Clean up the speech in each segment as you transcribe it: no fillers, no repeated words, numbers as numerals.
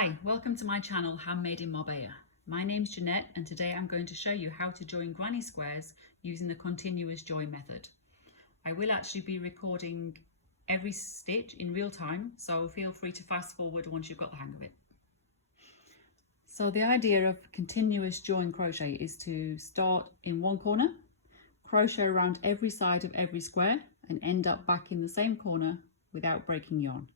Hi, welcome to my channel Handmade in Marbella. My name's Jeanette and today I'm going to show you how to join granny squares using the continuous join method. I will actually be recording every stitch in real time, so feel free to fast forward once you've got the hang of it. So the idea of continuous join crochet is to start in one corner, crochet around every side of every square and end up back in the same corner without breaking yarn.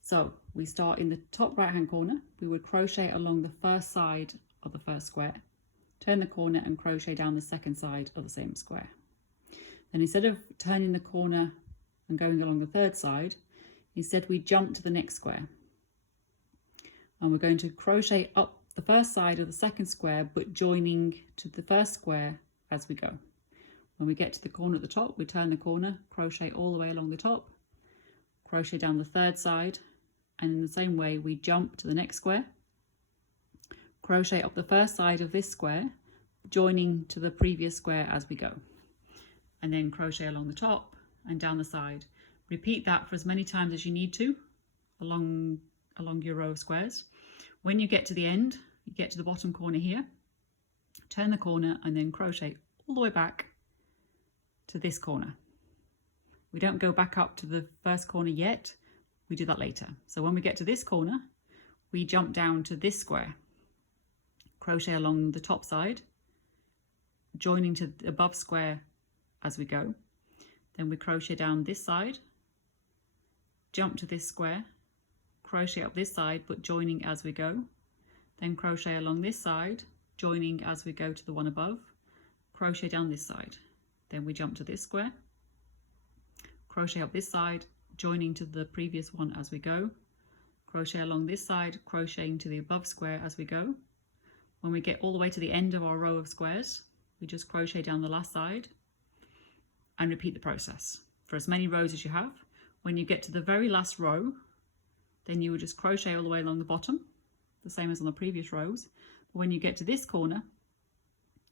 So we start in the top right hand corner, we would crochet along the first side of the first square, turn the corner and crochet down the second side of the same square. Then instead of turning the corner and going along the third side, instead we jump to the next square. And we're going to crochet up the first side of the second square, but joining to the first square as we go. When we get to the corner at the top, we turn the corner, crochet all the way along the top, crochet down the third side, and in the same way we jump to the next square, crochet up the first side of this square, joining to the previous square as we go, and then crochet along the top and down the side. Repeat that for as many times as you need to along your row of squares. When you get to the end, you get to the bottom corner here, turn the corner and then crochet all the way back to this corner. We don't go back up to the first corner yet, we do that later. So when we get to this corner, we jump down to this square, crochet along the top side, joining to the above square as we go. Then we crochet down this side, jump to this square, crochet up this side but joining as we go. Then crochet along this side, joining as we go to the one above, crochet down this side. Then we jump to this square, crochet up this side, joining to the previous one as we go, crochet along this side, crocheting to the above square as we go. When we get all the way to the end of our row of squares, we just crochet down the last side and repeat the process for as many rows as you have. When you get to the very last row, then you would just crochet all the way along the bottom, the same as on the previous rows. But when you get to this corner,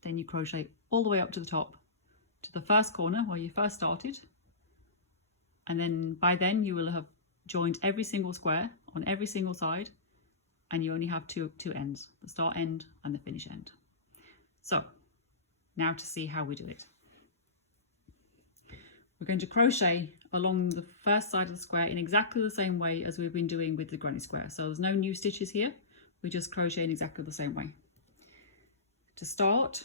then you crochet all the way up to the top, to the first corner where you first started. And then by then you will have joined every single square on every single side, and you only have two ends, the start end and the finish end. So now to see how we do it. We're going to crochet along the first side of the square in exactly the same way as we've been doing with the granny square. So there's no new stitches here, we just crochet in exactly the same way. To start,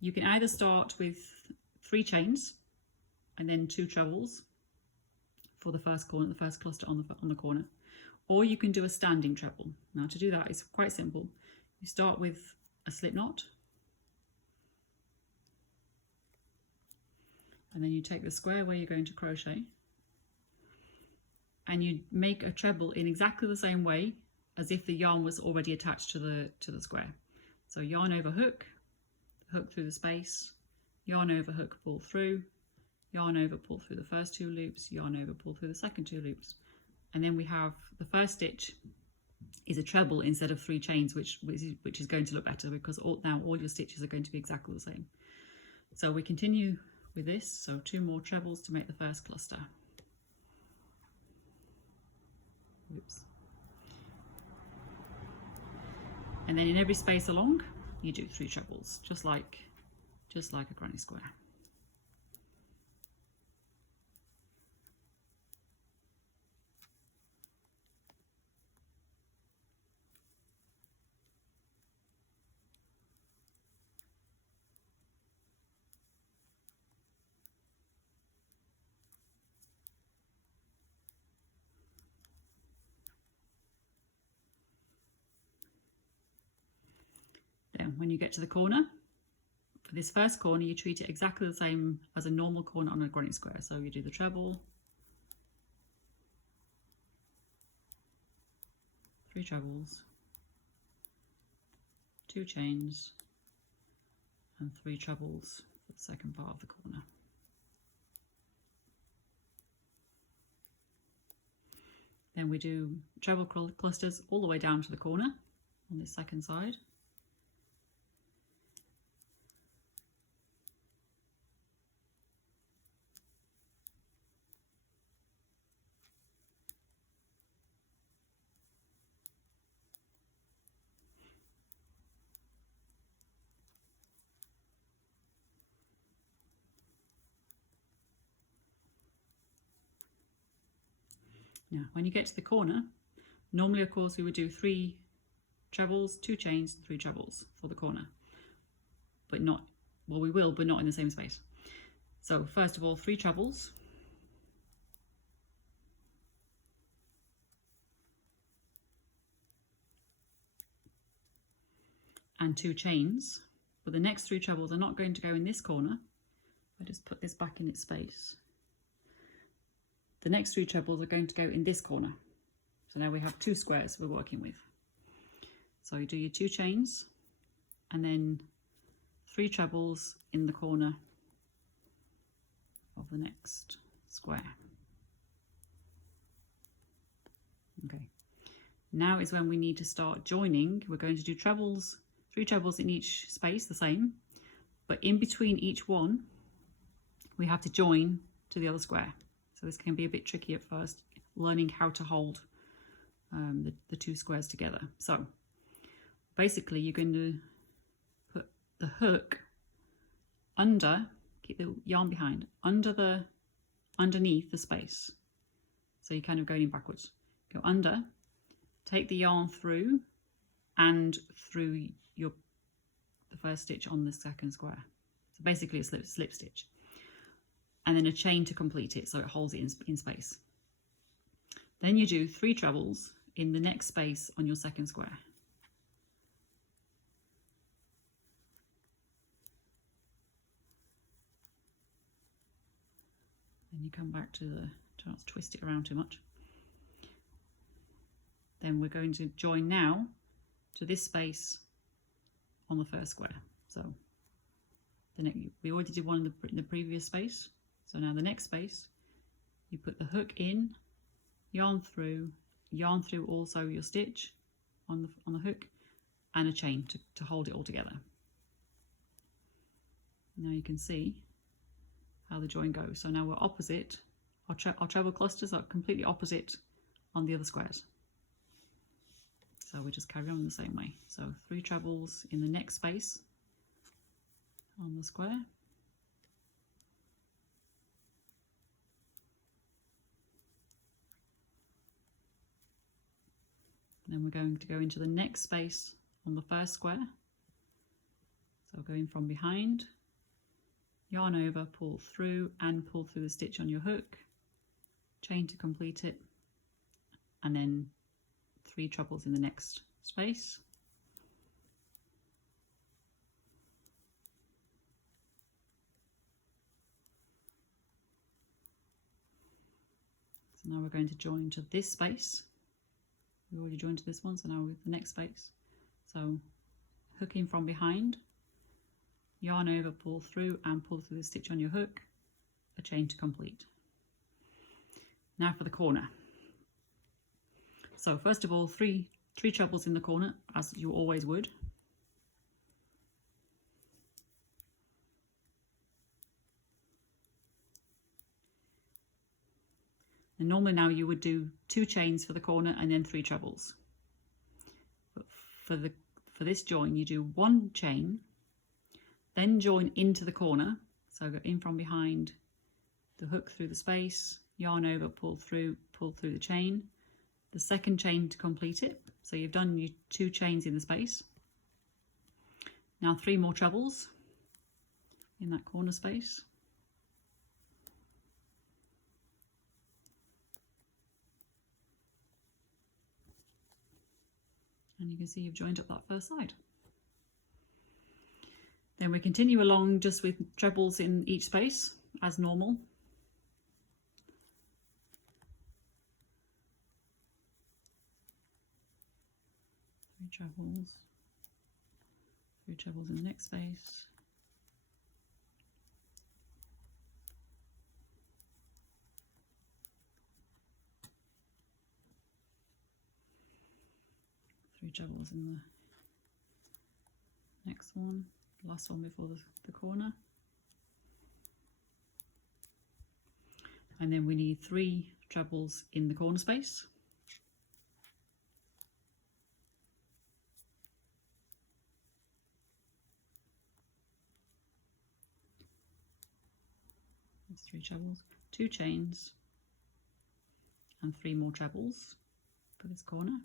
you can either start with 3 chains and then 2 trebles for the first corner, the first cluster on the corner, or you can do a standing treble. Now to do that is quite simple. You start with a slip knot, and then you take the square where you're going to crochet and you make a treble in exactly the same way as if the yarn was already attached to the square. So yarn over hook, hook through the space, yarn over hook, pull through, yarn over, pull through the first 2 loops, yarn over, pull through the second 2 loops. And then we have the first stitch is a treble instead of 3 chains, which is going to look better because now all your stitches are going to be exactly the same. So we continue with this, so 2 more trebles to make the first cluster. Oops. And then in every space along, you do 3 trebles, just like a granny square. Then when you get to the corner, for this first corner you treat it exactly the same as a normal corner on a granny square. So you do the treble, 3 trebles, 2 chains and 3 trebles for the second part of the corner. Then we do treble clusters all the way down to the corner on this second side. Now, when you get to the corner, normally, of course, we would do 3 trebles, 2 chains, 3 trebles for the corner. But not, well, we will, but not in the same space. So first of all, 3 trebles. And 2 chains. But the next 3 trebles are not going to go in this corner. I just put this back in its space. The next 3 trebles are going to go in this corner. So now we have 2 squares we're working with. So you do your 2 chains and then 3 trebles in the corner of the next square. Okay. Now is when we need to start joining. We're going to do trebles, 3 trebles in each space, the same, but in between each one, we have to join to the other square. So this can be a bit tricky at first, learning how to hold the 2 squares together. So basically you're going to put the hook under, keep the yarn behind, underneath the space. So you're kind of going backwards. Go under, take the yarn through and through the first stitch on the second square. So basically a slip stitch. And then a chain to complete it so it holds it in space. Then you do 3 trebles in the next space on your second square. Then you come back to try not to twist it around too much. Then we're going to join now to this space on the first square. So we already did one in the previous space. So now the next space, you put the hook in, yarn through also your stitch on the hook, and a chain to hold it all together. Now you can see how the join goes. So now we're opposite, our treble clusters are completely opposite on the other squares. So we just carry on in the same way. So 3 trebles in the next space on the square. Then we're going to go into the next space on the first square. So going from behind, yarn over, pull through and pull through the stitch on your hook, chain to complete it, and then 3 trebles in the next space. So now we're going to join to this space. We already joined to this one, so now with the next space. So hooking from behind, yarn over, pull through and pull through the stitch on your hook, a chain to complete. Now for the corner. So first of all, three trebles in the corner, as you always would. And normally now you would do 2 chains for the corner and then 3 trebles. But for this join, you do 1 chain, then join into the corner. So go in from behind, the hook through the space, yarn over, pull through the chain, the second chain to complete it. So you've done your 2 chains in the space. Now 3 more trebles in that corner space. And you can see you've joined up that first side. Then we continue along just with trebles in each space as normal. Three trebles in the next space. Three trebles in the next one, last one before the corner. And then we need 3 trebles in the corner space. There's 3 trebles, 2 chains, and 3 more trebles for this corner.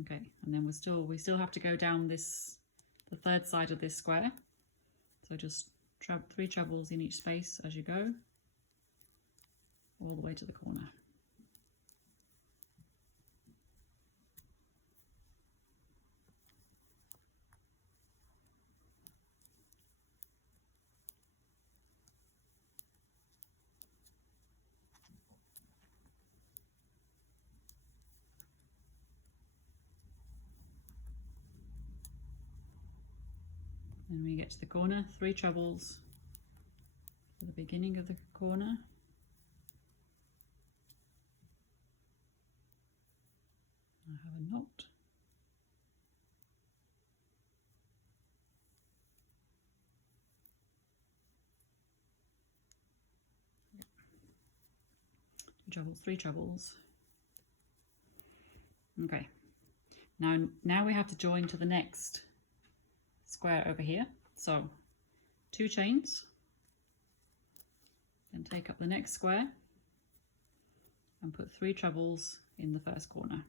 Okay, and then we still have to go down the third side of this square. So just 3 trebles in each space as you go, all the way to the corner. Then we get to the corner, 3 trebles for the beginning of the corner. I have a knot. Trebles, 3 trebles. Okay, now we have to join to the next square over here. So 2 chains, and take up the next square and put 3 trebles in the first corner.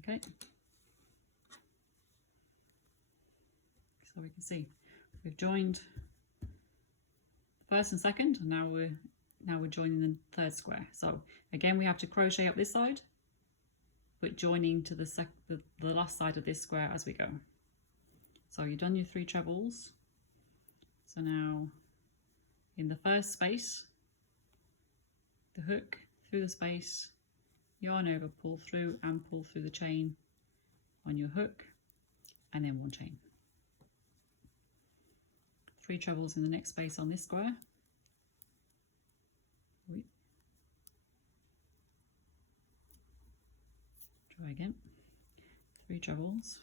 Okay, so we can see we've joined the first and second, and now we're joining the third square. So again, we have to crochet up this side, but joining to the last side of this square as we go. So you've done your 3 trebles. So now in the first space, the hook through the space, yarn over, pull through the chain on your hook, and then 1 chain. 3 trebles in the next space on this square. Try again. 3 trebles.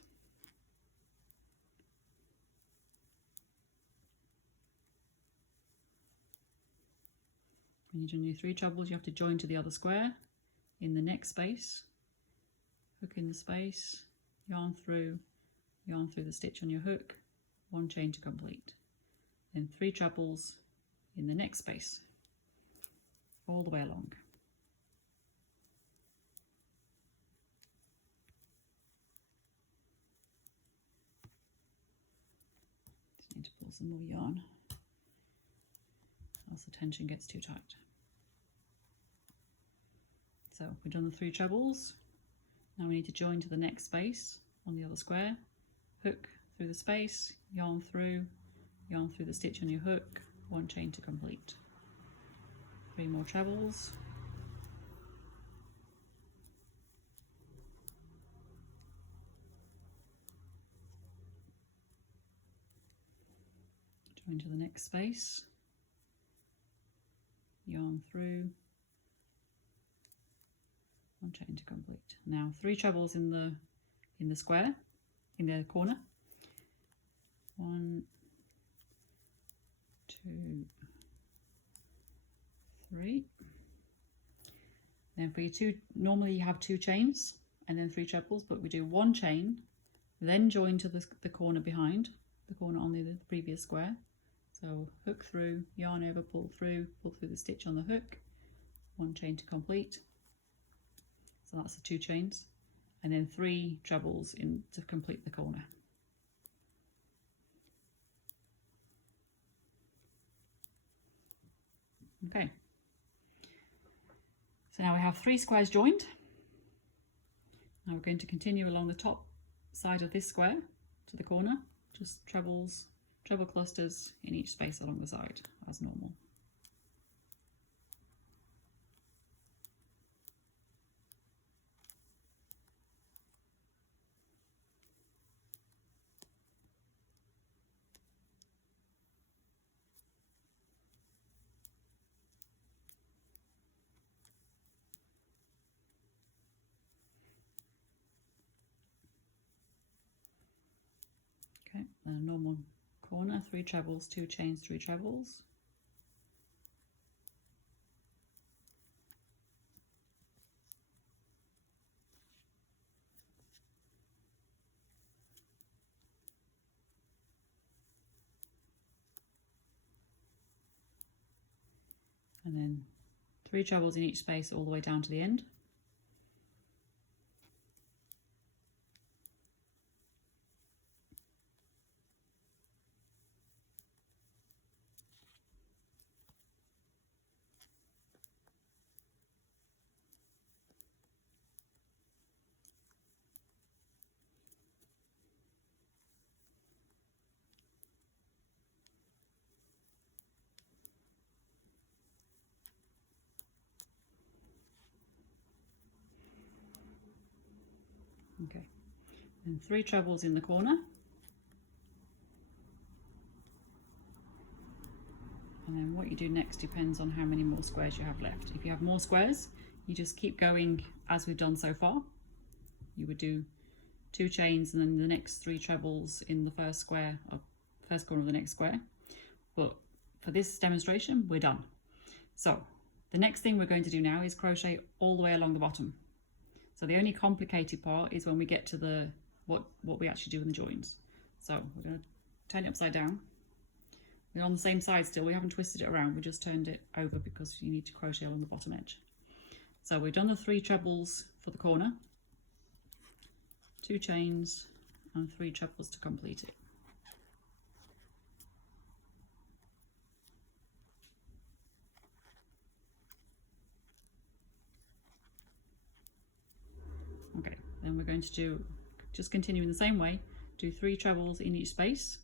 When you've done your 3 trebles, you have to join to the other square in the next space. Hook in the space, yarn through the stitch on your hook, 1 chain to complete. Then 3 trebles in the next space, all the way along. Just need to pull some more yarn, else the tension gets too tight. So we've done the 3 trebles. Now we need to join to the next space on the other square. Hook through the space, yarn through the stitch on your hook, 1 chain to complete. 3 more trebles. Join to the next space, yarn through, 1 chain to complete. Now 3 trebles in the square, in the corner. 1, 2, 3. Then for your 2, normally you have 2 chains and then 3 trebles, but we do 1 chain, then join to the corner behind, the corner on the previous square. So hook through, yarn over, pull through the stitch on the hook, 1 chain to complete. So that's the 2 chains, and then 3 trebles in to complete the corner. Okay, so now we have 3 squares joined. Now we're going to continue along the top side of this square to the corner, just treble clusters in each space along the side as normal. Okay, then a normal corner, 3 trebles, 2 chains, 3 trebles. and then 3 trebles in each space all the way down to the end. Okay, and 3 trebles in the corner, and then what you do next depends on how many more squares you have left. If you have more squares, you just keep going as we've done so far. You would do 2 chains and then the next 3 trebles in the first square, or first corner of the next square. But for this demonstration, we're done. So the next thing we're going to do now is crochet all the way along the bottom. So the only complicated part is when we get to the what we actually do in the joins. So we're going to turn it upside down. We're on the same side still, we haven't twisted it around, we just turned it over because you need to crochet along the bottom edge. So we've done the 3 trebles for the corner, 2 chains and 3 trebles to complete it. Okay, then we're going to do, just continue in the same way, do 3 trebles in each space.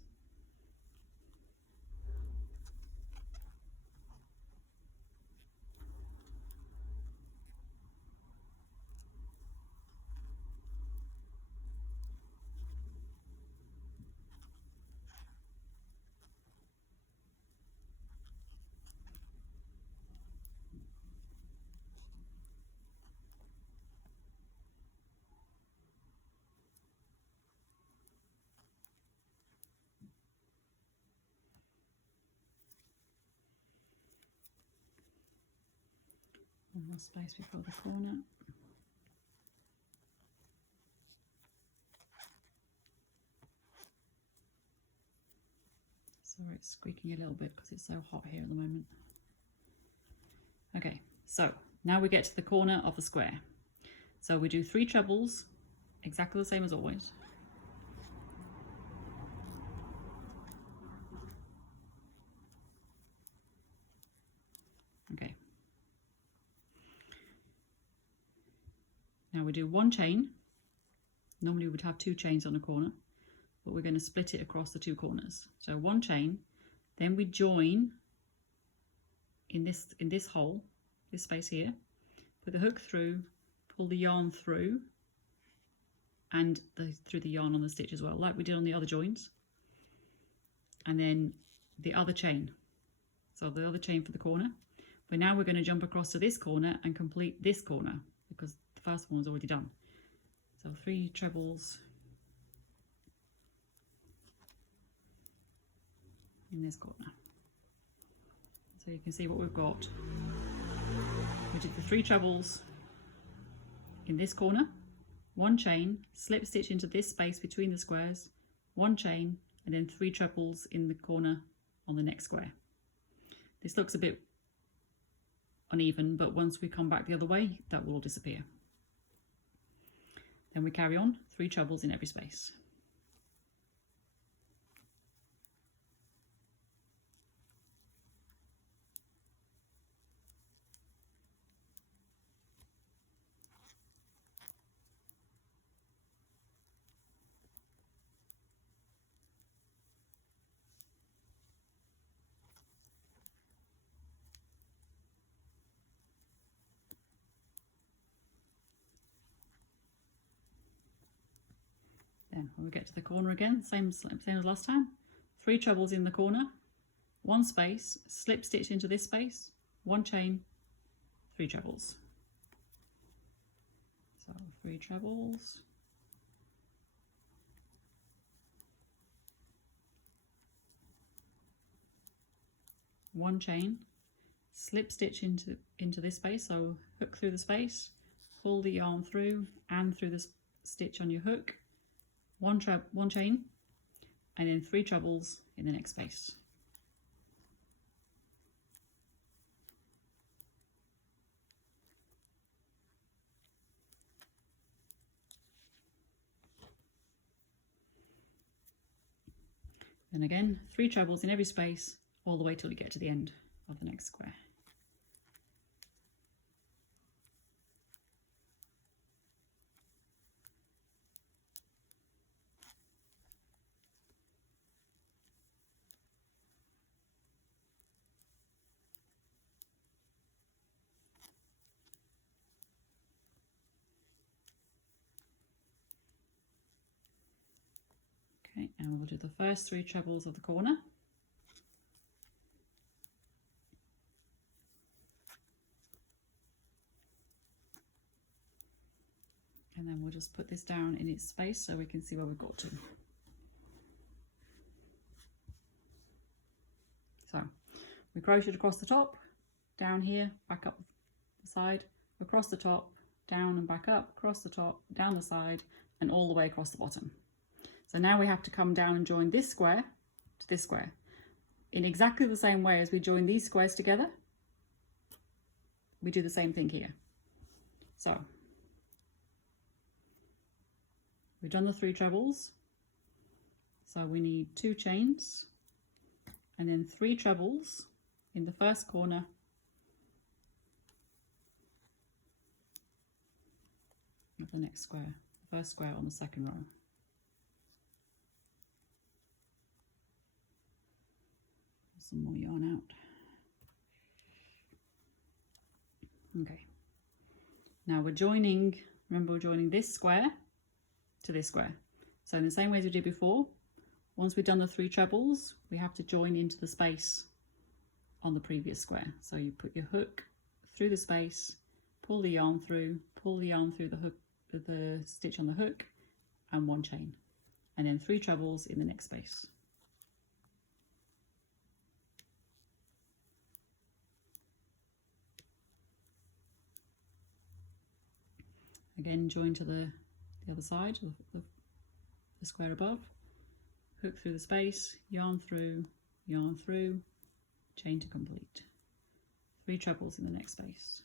One more space before the corner. Sorry, it's squeaking a little bit because it's so hot here at the moment. Okay, so now we get to the corner of the square. So we do 3 trebles, exactly the same as always. Okay. Now we do 1 chain. Normally we would have 2 chains on a corner, but we're going to split it across the 2 corners. So 1 chain, then we join in this hole, this space here, put the hook through, pull the yarn through, and through the yarn on the stitch as well, like we did on the other joins. And then the other chain. So the other chain for the corner. But now we're going to jump across to this corner and complete this corner because the first one was already done. So 3 trebles in this corner. So you can see what we've got. We did the 3 trebles in this corner, 1 chain, slip stitch into this space between the squares, 1 chain, and then 3 trebles in the corner on the next square. This looks a bit uneven, but once we come back the other way, that will all disappear. Then we carry on, 3 trebles in every space. Then when we get to the corner again, same as last time, 3 trebles in the corner, 1 space, slip stitch into this space, 1 chain, 3 trebles. So 3 trebles. One chain, slip stitch into this space, so hook through the space, pull the yarn through and through the stitch on your hook, 1 chain, and then 3 trebles in the next space. Then again, 3 trebles in every space all the way till you get to the end of the next square. Okay, and we'll do the first 3 trebles of the corner. And then we'll just put this down in its space so we can see where we've got to. So we crocheted across the top, down here, back up the side, across the top, down and back up, across the top, down the side, and all the way across the bottom. So now we have to come down and join this square to this square in exactly the same way as we join these squares together. We do the same thing here. So we've done the 3 trebles, so we need 2 chains and then 3 trebles in the first corner of the next square, the first square on the second row. Some more yarn out. Okay, now we're joining, remember we're joining this square to this square. So in the same way as we did before, once we've done the 3 trebles, we have to join into the space on the previous square. So you put your hook through the space, pull the yarn through the hook, the stitch on the hook, and 1 chain, and then 3 trebles in the next space. Again, join to the other side, the square above, hook through the space, yarn through, chain to complete. 3 trebles in the next space.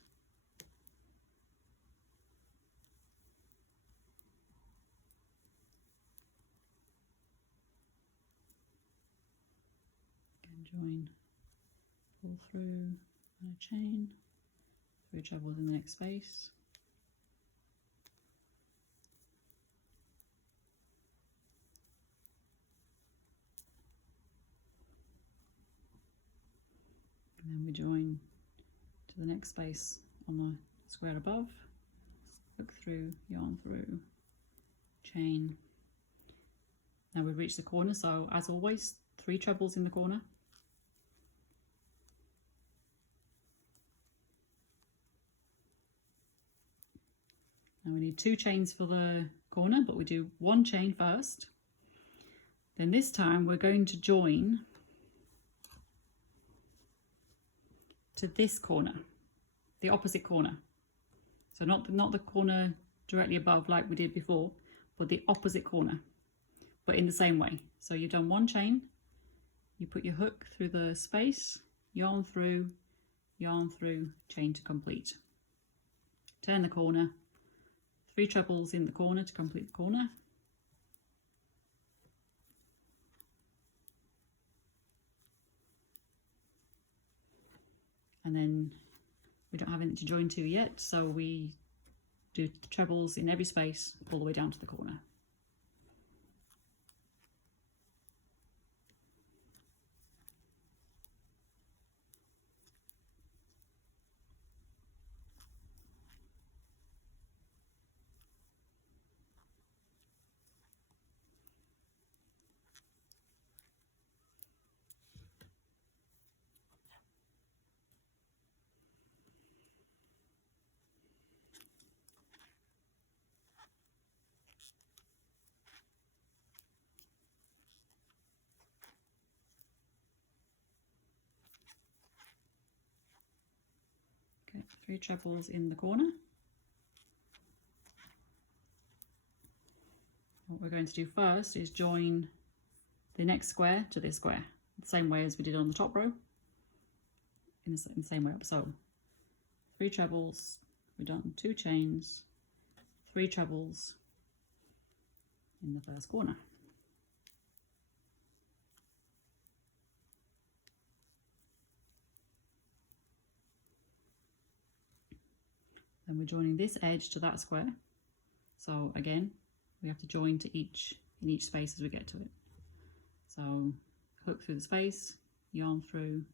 Again, join, pull through, and a chain, 3 trebles in the next space. And then we join to the next space on the square above, hook through, yarn through, chain. Now we've reached the corner, so as always, 3 trebles in the corner. Now we need 2 chains for the corner, but we do 1 chain first. Then this time we're going to join to this corner, the opposite corner. So not the corner directly above like we did before, but the opposite corner, but in the same way. So you've done 1 chain, you put your hook through the space, yarn through, chain to complete. Turn the corner, 3 trebles in the corner to complete the corner. And then we don't have anything to join to yet, so we do trebles in every space all the way down to the corner. Okay, 3 trebles in the corner. What we're going to do first is join the next square to this square, the same way as we did on the top row, in the same way up. So 3 trebles, we've done 2 chains, 3 trebles in the first corner. Then we're joining this edge to that square. So again, we have to join to in each space as we get to it. So hook through the space, yarn through,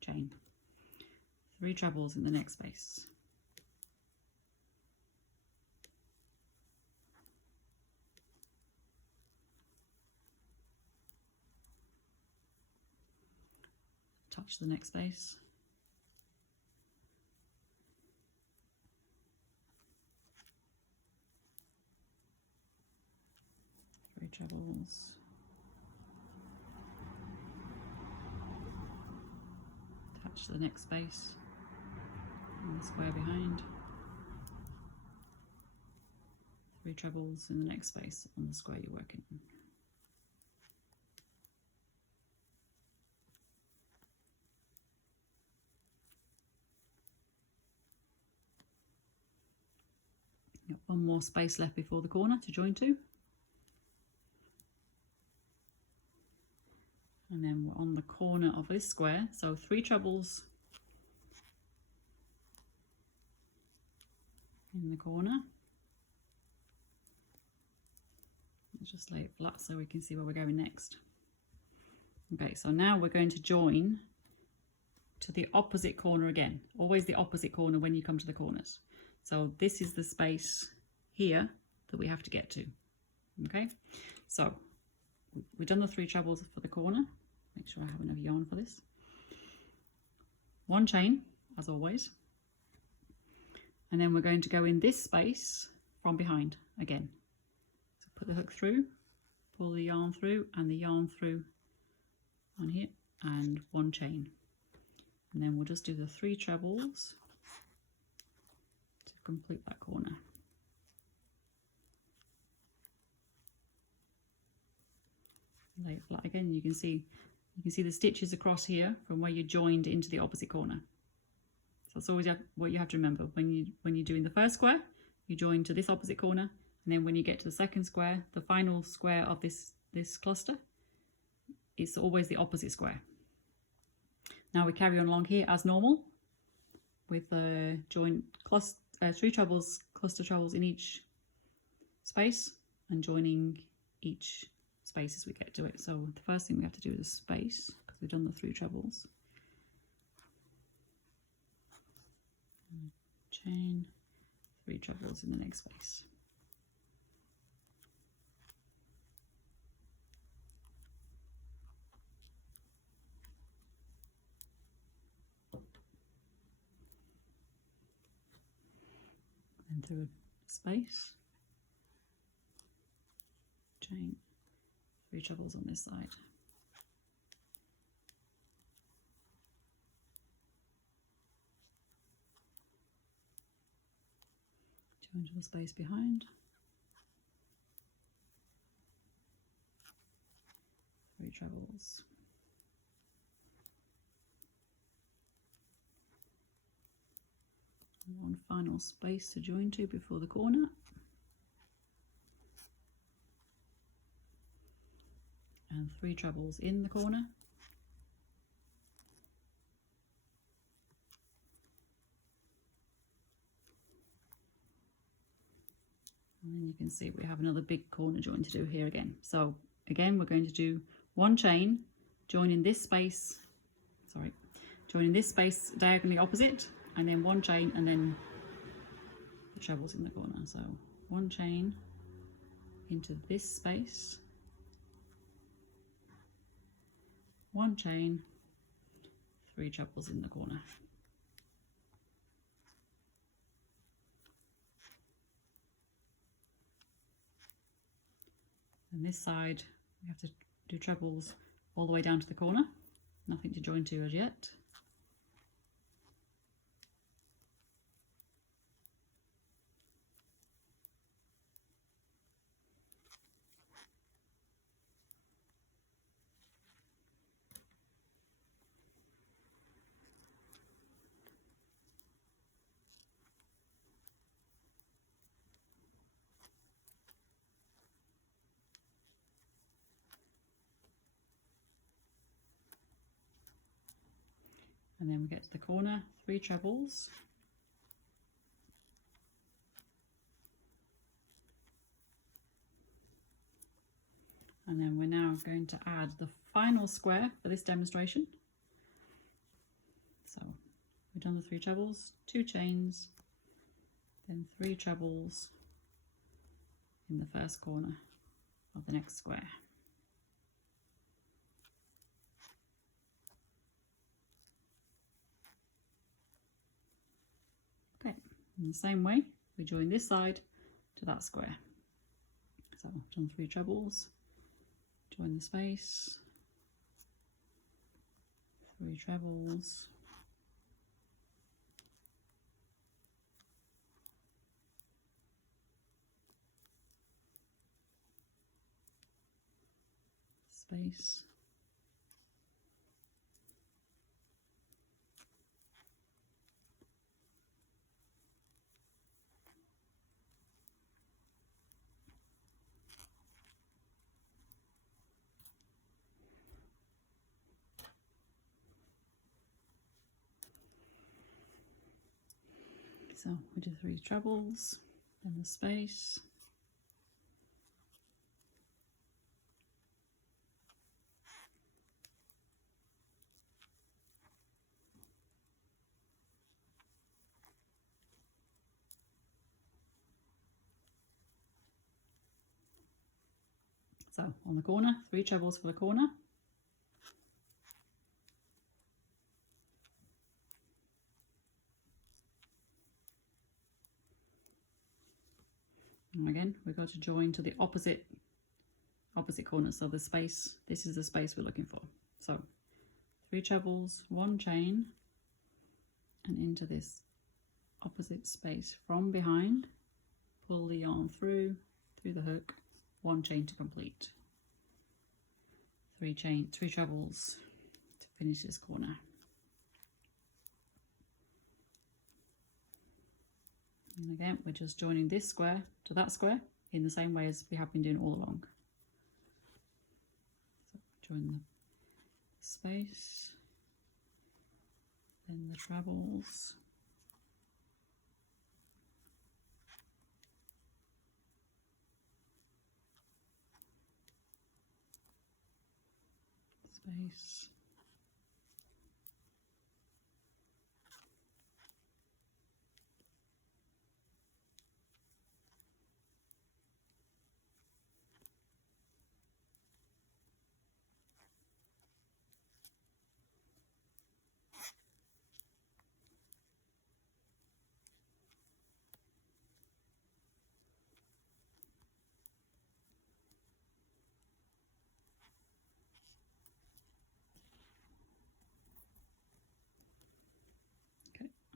chain. 3 trebles in the next space. Touch the next space. 3 trebles. Touch the next space and the square behind. 3 trebles in the next space on the square you're working in. Got one more space left before the corner to join to. And then we're on the corner of this square, so 3 trebles in the corner. Let's just lay it flat so we can see where we're going next. Okay, so now we're going to join to the opposite corner again. Always the opposite corner when you come to the corners. So this is the space here that we have to get to. Okay, so we've done the 3 trebles for the corner. Make sure I have enough yarn for this. 1 chain, as always. And then we're going to go in this space from behind again. So put the hook through, pull the yarn through, and the yarn through on here, and 1 chain. And then we'll just do the 3 trebles to complete that corner. Lay it flat again. You can see the stitches across here from where you joined into the opposite corner. So that's always what you have to remember. When you're doing the first square, you join to this opposite corner, and then when you get to the second square, the final square of this cluster, it's always the opposite square. Now we carry on along here as normal with join 3 trebles, cluster trebles in each space, and joining each space as we get to it. So the first thing we have to do is a space, because we've done the 3 trebles. Chain, 3 trebles in the next space. And through a space, chain, 3 trebles on this side. Join to the space behind. 3 trebles. And 1 final space to join to before the corner. And 3 trebles in the corner. And then you can see we have another big corner join to do here again. So again, we're going to do 1 chain, join in this space, diagonally opposite, and then 1 chain, and then the trebles in the corner. So 1 chain into this space, 1 chain, 3 trebles in the corner. And this side, we have to do trebles all the way down to the corner. Nothing to join to as yet. And then we get to the corner, 3 trebles, And then we're now going to add the final square for this demonstration. So we've done the 3 trebles, 2 chains, then 3 trebles in the first corner of the next square. Okay, in the same way we join this side to that square. So I've done 3 trebles, join the space, 3 trebles, space, so we do 3 trebles, then the space, so on the corner, 3 trebles for the corner, and again we've got to join to the opposite corner, so the space, this is the space we're looking for. So 3 trebles, 1 chain, and into this opposite space from behind, pull the yarn through the hook, 1 chain to complete, 3 trebles to finish this corner. And again we're just joining this square to that square in the same way as we have been doing all along. So join the space, then the trebles, space,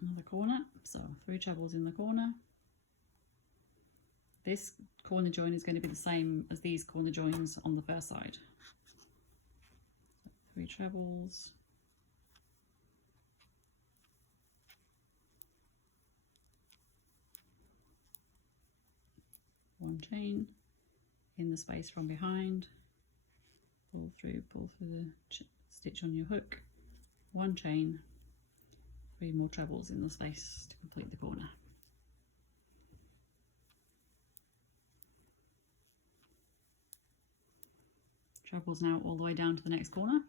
another corner, so 3 trebles in the corner. This corner join is going to be the same as these corner joins on the first side. So 3 trebles, one chain in the space from behind, pull through the stitch on your hook, 1 chain, 3 more trebles in the space to complete the corner. Trebles now all the way down to the next corner.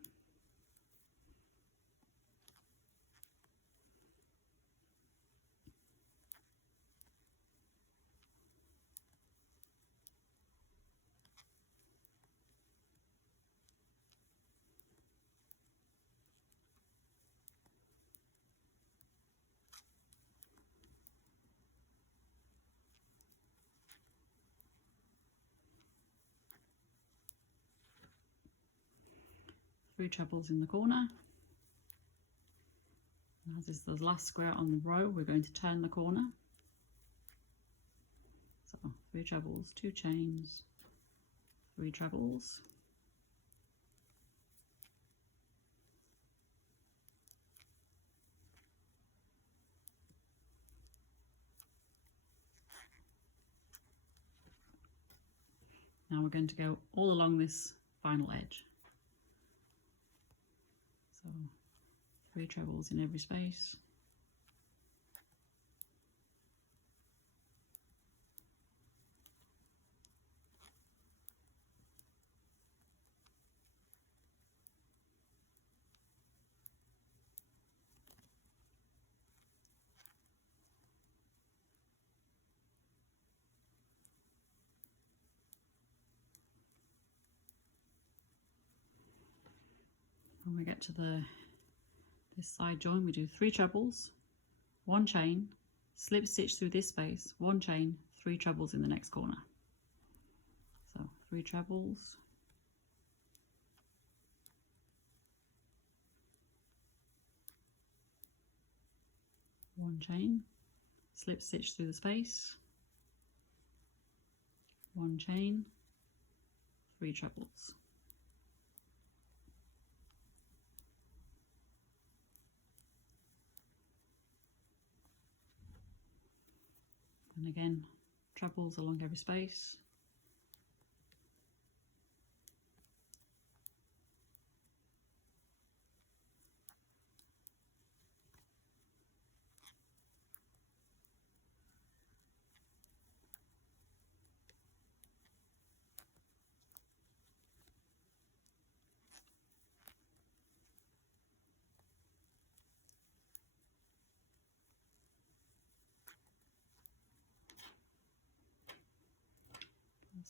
Three trebles in the corner. And as is the last square on the row, we're going to turn the corner. So 3 trebles, 2 chains, 3 trebles, now we're going to go all along this final edge. So 3 trebles in every space. When we get to this side join, we do 3 trebles, 1 chain, slip stitch through this space, 1 chain, 3 trebles in the next corner. So 3 trebles, 1 chain, slip stitch through the space, 1 chain, 3 trebles. And again, trebles along every space.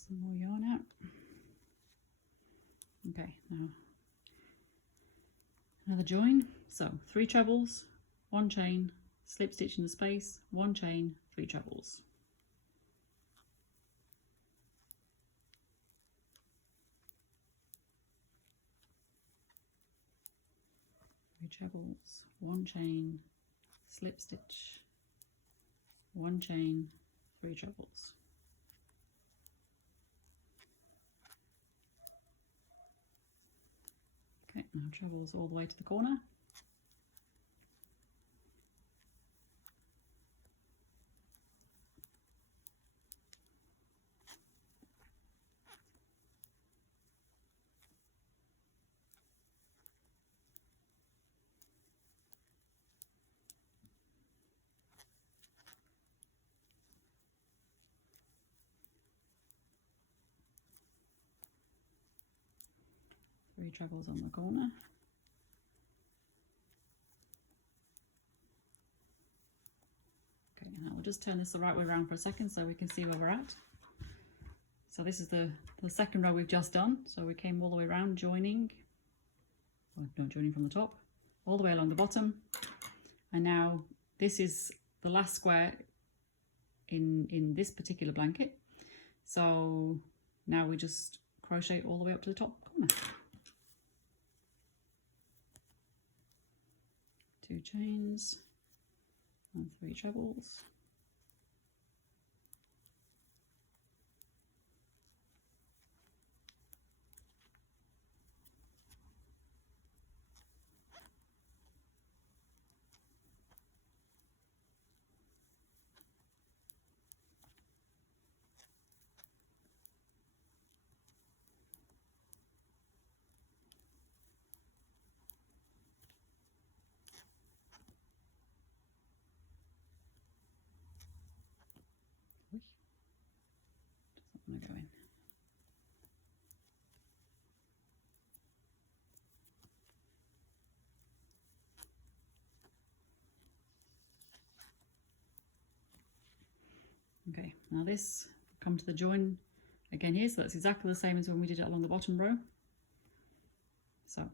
Some more yarn out. Okay, now another join. So 3 trebles, 1 chain, slip stitch in the space, 1 chain, 3 trebles. 3 trebles, 1 chain, slip stitch, 1 chain, 3 trebles. Okay, now trebles all the way to the corner. Three trebles on the corner. Okay, now we'll just turn this the right way around for a second so we can see where we're at. So this is the second row we've just done. So we came all the way around, joining, well, not joining from the top, all the way along the bottom. And now this is the last square in this particular blanket. So now we just crochet all the way up to the top corner. 2 chains and 3 trebles. Doesn't want to go in. Okay, now this, come to the join again here, so that's exactly the same as when we did it along the bottom row. So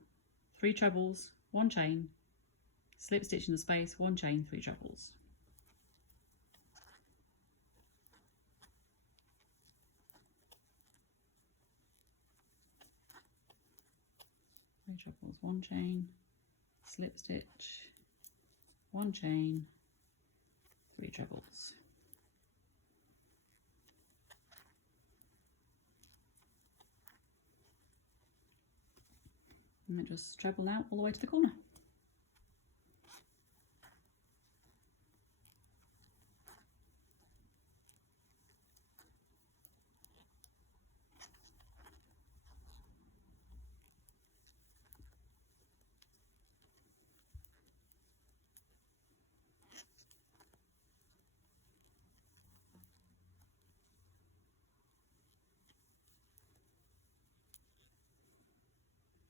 3 trebles, 1 chain, slip stitch in the space, 1 chain, 3 trebles. 3 trebles, 1 chain, slip stitch, 1 chain, 3 trebles. And then just treble out all the way to the corner.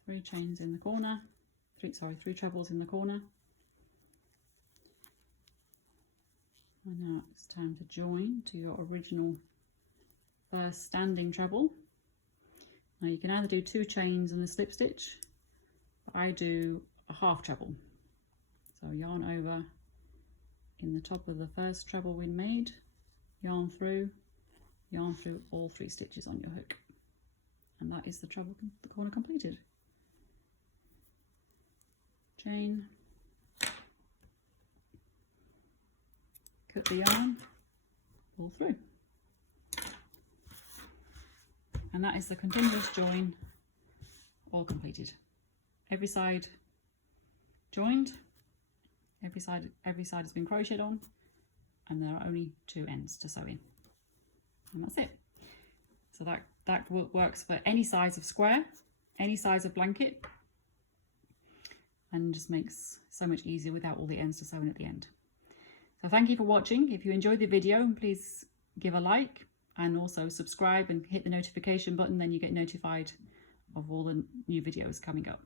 Three chains in the corner, three trebles in the corner. And now it's time to join to your original first standing treble. Now you can either do 2 chains and a slip stitch, I do a half treble. So yarn over in the top of the first treble we made, yarn through all 3 stitches on your hook. And that is the treble, the corner completed. Chain, cut the yarn, pull through. And that is the continuous join all completed. Every side joined, every side has been crocheted on, and there are only 2 ends to sew in. And that's it. So that works for any size of square, any size of blanket, and just makes so much easier without all the ends to sew in at the end. So thank you for watching. If you enjoyed the video, please give a like and also subscribe and hit the notification button, then you get notified of all the new videos coming up.